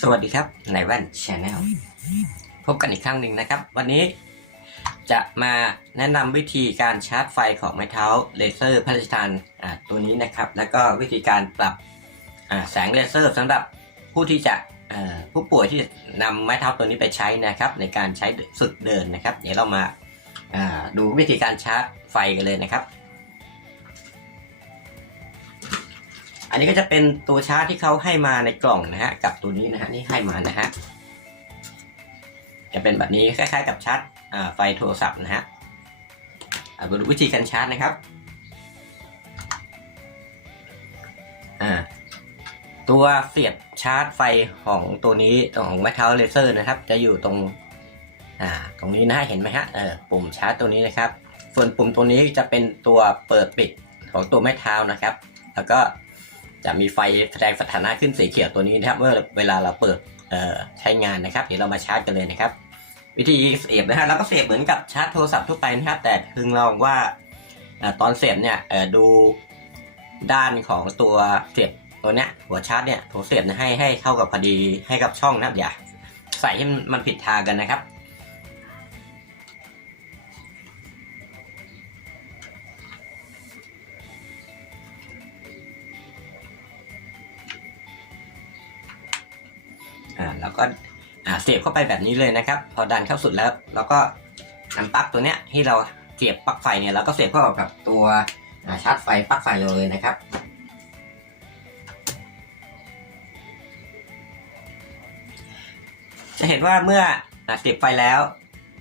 สวัสดีครับในแว่นชาแนลพบกันอีกครั้งหนึ่งนะครับ วันนี้จะมาแนะนำวิธีการชาร์จไฟของไม้เท้าเลเซอร์พระราชทานตัวนี้นะครับ แล้วก็วิธีการปรับแสงเลเซอร์สำหรับผู้ที่จะผู้ป่วยที่นำไม้เท้าตัวนี้ไปใช้นะครับ ในการใช้ฝึกเดินนะครับ เดี๋ยวเรามาดูวิธีการชาร์จไฟกันเลยนะครับ อันนี้ก็จะเป็นตัวชาร์จที่เขาให้มาในกล่องนะฮะกับตัวนี้นะฮะนี่ให้มานะฮะจะเป็นแบบนี้คล้ายๆ กับชาร์จไฟโทรศัพท์นะฮะอ่ามาดูวิธีการชาร์จนะครับอ่าตัวเสียบชาร์จไฟของตัวนี้ของแมทเทลเลเซอร์นะครับ จะอยู่ตรงอ่าตรงนี้นะฮะเห็นไหมฮะเออปุ่มชาร์จตัวนี้นะครับ ส่วนปุ่มตัวนี้จะเป็นตัวเปิดปิดของตัวแม่เท้านะครับ แล้วก็ จะมีไฟแสดงสถานะขึ้นสีเขียวตัวนี้นะครับ เมื่อเวลาเราเปิดใช้งานนะครับ เดี๋ยวเรามาชาร์จกันเลยนะครับ วิธีเสียบนะฮะเราก็เสียบเหมือนกับชาร์จโทรศัพท์ทั่วไปนะครับ แต่พึงลองว่าอตอนเสียบเนี่ยดูด้านของตัวเสียบตัวเนี้ยหัวชาร์จเนี่ยตัวเสียบให้ให้เข้ากับพอดีให้กับช่องนะครับอย่าใส่ให้มันผิดทางกันนะครับ อ่าแล้วก็อ่าเสียบเข้าไปแบบนี้เลยนะครับ พอดันเข้าสุดแล้วเราก็นำปลั๊กตัวเนี้ยที่เราเสียบปลั๊กไฟเนี่ยเราก็เสียบเข้ากับตัวาชาร์จไฟปลั๊กไฟเราเลยนะครับจะเห็นว่าเมื่อเสียบไฟแล้ว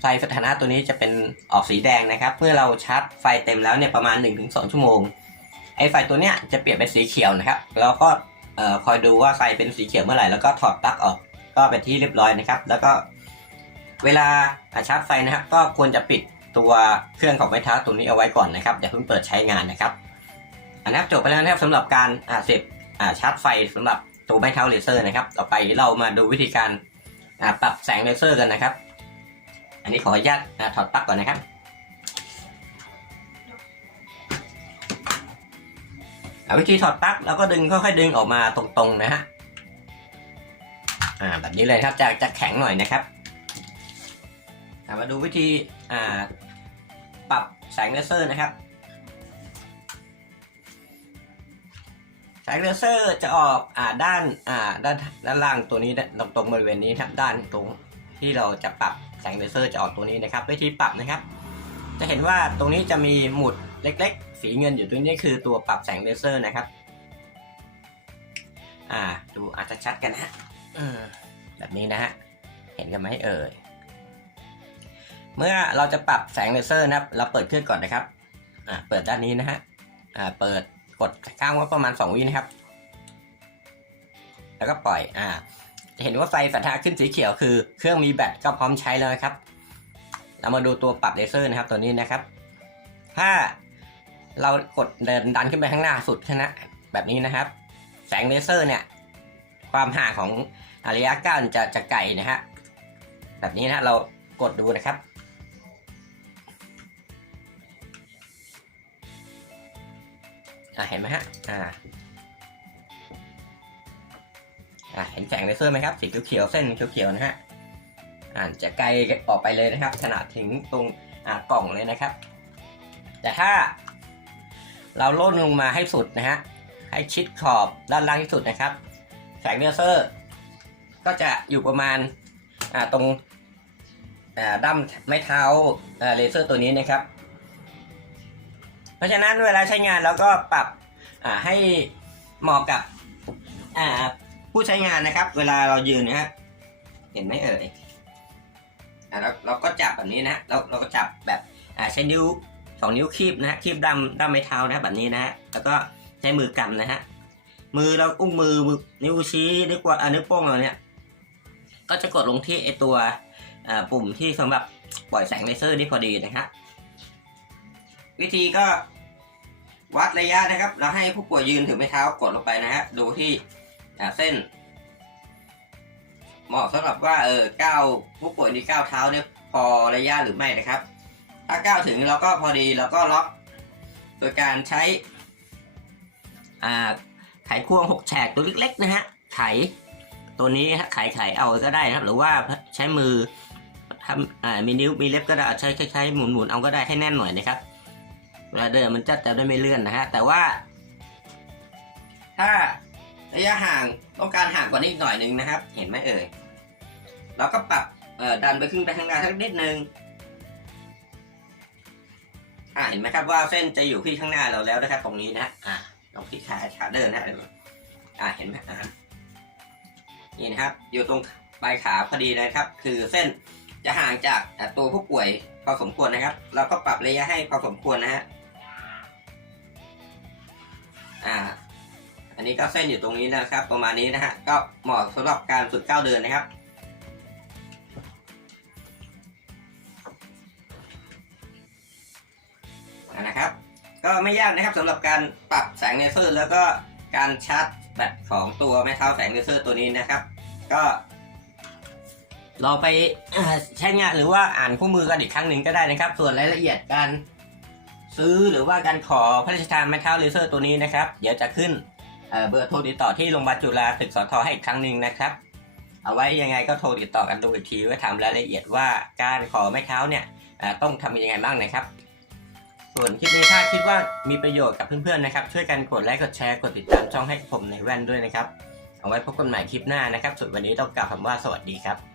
ไฟสถานะตัวนี้จะเป็นออกสีแดงนะครับ เมื่อเราชาร์จไฟเต็มแล้วเนี่ยประมาณ 1-2 ชั่วโมงไอ้ไฟตัวเนี้ยจะเปลี่ยนเป็นสีเขียวนะครับ แล้วก็ เอ่อคอยดูว่าไฟเป็นสีเขียวเมื่อไหร่แล้วก็ถอดปลั๊กออกก็เป็นที่เรียบร้อยนะครับ แล้วก็เวลาชาร์จไฟนะครับ ก็ควรจะปิดตัวเครื่องของไม้เท้าตัวนี้เอาไว้ก่อนนะครับอย่าเพิ่งเปิดใช้งานนะครับอันนี้จบไปแล้วนะครับสำหรับการอ่าเสียบอ่าชาร์จไฟสำหรับตัวไม้เท้าเลเซอร์นะครับ ต่อไปเรามาดูวิธีการอ่าปรับแสงเลเซอร์กันนะครับ อันนี้ขออนุญาตถอดปลั๊กก่อนนะครับ วิธีถอดปลั๊กเราก็ดึงค่อยๆดึงออกมาตรงๆนะฮะอ่าแบบนี้เลยครับจะจะแข็งหน่อยนะครับามาดูวิธีอ่าปรับแสงเลเซอร์นะครับแสงเลเซอร์จะออกอ่าด้านอ่าด้านด้านล่างตัวนี้ตรงตรงบริเวณนี้นะครับด้านตรงที่เราจะปรับแสงเลเซอร์จะออกตัวนี้นะครับ วิธีปรับนะครับ จะเห็นว่าตรงนี้จะมีหมุดเล็กๆ สีเงินอยู่ตรงนี้คือตัวปรับแสงเลเซอร์นะครับ อ่า ดูอาจจะชัดกันนะแบบนี้นะฮะ เห็นกันไหมเอ่ย เมื่อเราจะปรับแสงเลเซอร์นะครับ เราเปิดเครื่องก่อนนะครับ อ่า เปิดด้านนี้นะฮะ อ่า เปิดกดค้างไว้ประมาณ 2 วินะครับ แล้วก็ปล่อย อ่า จะเห็นว่าไฟสัญญาขึ้นสีเขียวคือเครื่องมีแบตก็พร้อมใช้แล้วนะครับ เรามาดูตัวปรับเลเซอร์นะครับตัวนี้นะครับ ถ้า เรากดเดินดันขึ้นไปข้างหน้าสุดชนะ แบบนี้นะครับ แสงเลเซอร์เนี่ย ความห่างของระยะก้านจะจะไกลนะฮะแบบนี้นะเรากดดูนะครับอ่าเห็นไหมฮะอ่าอ่าเห็นแสงเลเซอร์ไหมครับ สีเขียวเส้นเขียวๆนะฮะอ่าจะไกลออกไปเลยนะครับ ขนาดถึงตรงอ่ากล่องเลยนะครับ แต่ถ้า เราลดลงมาให้สุดนะฮะ ให้ชิดขอบด้านล่างที่สุดนะครับ แสงเลเซอร์ ก็จะอยู่ประมาณาตรงด้ามไม้เท้าเลเซอร์ตัวนี้นะครับ เพราะฉะนั้นเวลาใช้งานเราก็ปรับให้เหมาะกับผู้ใช้งานนะครับ เวลาเรายืนนะฮะเห็นไหมเอ่ยเราเราก็จับแบบนี้นะเราเราก็จับแบบใช้นิ้ว สองนิ้วคีบนะฮะคีบด้ามด้ามไม้เท้านะแบบนี้นะฮะแล้วก็ใช้มือกำนะฮะมือเราอุ้งมือมือนิ้วชี้นิ้วกวาดอ่านิ้วโป้งเราเนี่ยก็จะกดลงที่ไอตัวปุ่มที่สำหรับปล่อยแสงเลเซอร์นี่พอดีนะครับวิธีก็วัดระยะนะครับ เราให้ผู้ป่วยยืนถือไม้เท้ากดลงไปนะฮะดูที่เส้นเหมาะสำหรับว่าเออก้าวผู้ป่วยนี่ก้าวเท้าเนี่ยพอระยะหรือไม่นะครับ ถ้าก้าวถึงเราก็พอดีเราก็ล็อก โดยการใช้ไขควงหกแฉกตัวเล็กๆนะฮะ ไขตัวนี้ฮะไขไขเอาก็ได้นะครับ หรือว่าใช้มือทำอมีนิ้วมีเล็บก็ได้ใช้คล้ายๆหมุนๆเอาก็ได้ให้แน่นหน่อยนะครับเวลาเดินมันจะจะได้ไม่เลื่อนนะฮะ แต่ว่า ถ้าระยะห่างต้องการห่างกว่านี้อีกหน่อยนึงนะครับ เห็นไหมเอ่ยเราก็ปรับดันไปขึ้นไปข้างหน้าสักนิดนึง อ่าเห็นไหมครับว่าเส้นจะอยู่ที่ข้างหน้าเราแล้วนะครับ ตรงนี้นะอ่าลองที่ขาขาเดินนะอ่าเห็นไหมอ่านี่นะครับอยู่ตรงปลายขาพอดีเลยครับ คือเส้นจะห่างจากตัวผู้ป่วยพอสมควรนะครับ เราก็ปรับระยะให้พอสมควรนะฮะอ่า อันนี้ก็เส้นอยู่ตรงนี้นะครับ ประมาณนี้นะฮะก็เหมาะสำหรับการฝึกก้าวเดินนะครับ นะครับ ก็ไม่ยากนะครับสำหรับการปรับแสงเลเซอร์ แล้วก็การชาร์จแบตของตัวแม่เท้าแสงเลเซอร์ตัวนี้นะครับ ก็ลองไปใช้งานหรือว่าอ่านคู่มือกันอีกครั้งหนึ่งก็ได้นะครับ ส่วนรายละเอียดการซื้อหรือว่าการขอพระราชทานแม่เท้าเลเซอร์ตัวนี้นะครับ เดี๋ยวจะขึ้นเบอร์โทรติดต่อที่โรงพยาบาลจุฬาตึกสทให้อีกครั้งหนึ่งนะครับ เอาไว้ยังไงก็โทรติดต่อกันดูอีกทีว้ถามรายละเอียดว่าการขอไม้เท้าเนี่ยต้องทำยังไงบ้างนะครับ ส่วนคลิปนี้ถ้าคิดว่ามีประโยชน์กับเพื่อนๆนะครับ ช่วยกันกดไลค์กดแชร์กดติดตามช่องให้ผมในแว่นด้วยนะครับ เอาไว้พบกันใหม่คลิปหน้านะครับส่วนวันนี้ต้องกล่าวคำว่าสวัสดีครับ